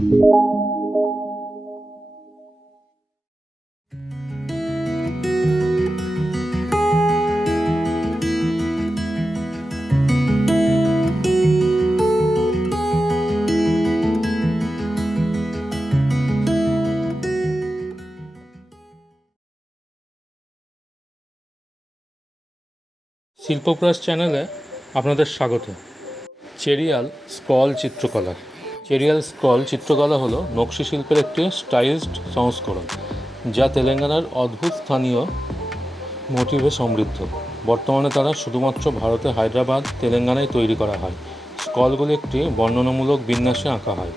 শিল্প প্রয়াস চ্যানেলে আপনাদের স্বাগত। চেরিয়াল স্ক্রল চিত্রকলা। চেরিয়াল স্ক্রল চিত্রকলা হলো নকশি শিল্পের একটি স্টাইলিশড সংস্করণ, যা তেলেঙ্গানার অদ্ভুত স্থানীয় মোটিভে সমৃদ্ধ। বর্তমানে তারা শুধুমাত্র ভারতে হায়দ্রাবাদ, তেলেঙ্গানায় তৈরি করা হয়। স্ক্রলগুলি একটি বর্ণনামূলক বিন্যাসে আঁকা হয়,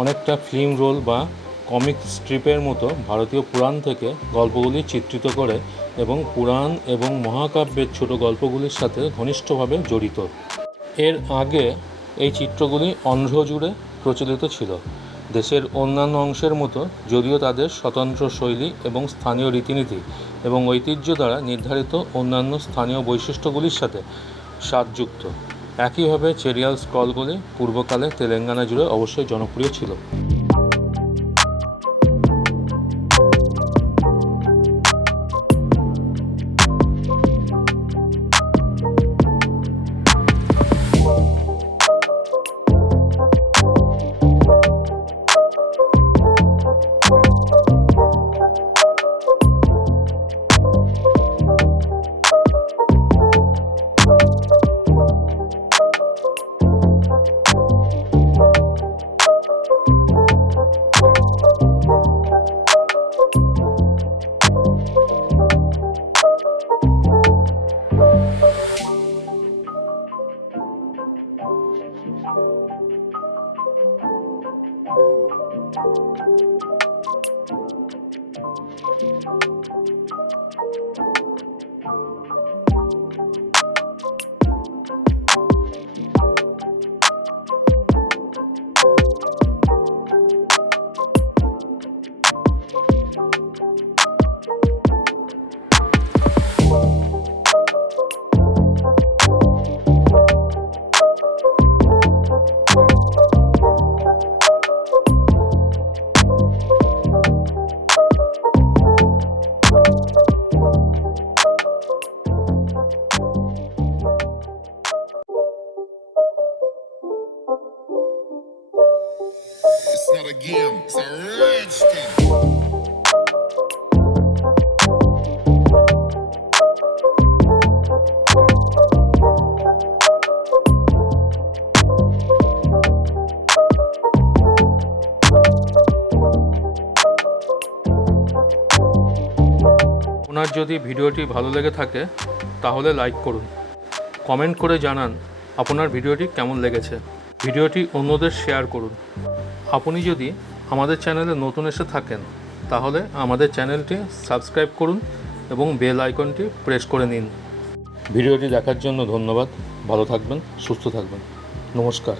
অনেকটা ফিল্ম রোল বা কমিক স্ট্রিপের মতো ভারতীয় পুরাণ থেকে গল্পগুলি চিত্রিত করে এবং পুরাণ এবং মহাকাব্যের ছোট গল্পগুলির সাথে ঘনিষ্ঠভাবে জড়িত। এর আগে এই চিত্রগুলি অন্ধ্র জুড়ে প্রচলিত ছিল, দেশের অন্যান্য অংশের মতো, যদিও তাদের স্বতন্ত্র শৈলী এবং স্থানীয় রীতিনীতি এবং ঐতিহ্য দ্বারা নির্ধারিত অন্যান্য স্থানীয় বৈশিষ্ট্যগুলির সাথে স্বাদযুক্ত। একইভাবে চেরিয়াল স্ক্রলগুলি পূর্বকালে তেলেঙ্গানা জুড়ে অবশ্যই জনপ্রিয় ছিল। It's not a game, it's a rich thing. আপনার যদি ভিডিওটি ভালো লেগে থাকে তাহলে লাইক করুন, কমেন্ট করে জানান আপনার ভিডিওটি কেমন লেগেছে। ভিডিওটি অন্যদের শেয়ার করুন। আপনি যদি আমাদের চ্যানেলে নতুন এসে থাকেন তাহলে আমাদের চ্যানেলটি সাবস্ক্রাইব করুন এবং বেল আইকনটি প্রেস করে নিন। ভিডিওটি দেখার জন্য ধন্যবাদ। ভালো থাকবেন, সুস্থ থাকবেন। নমস্কার।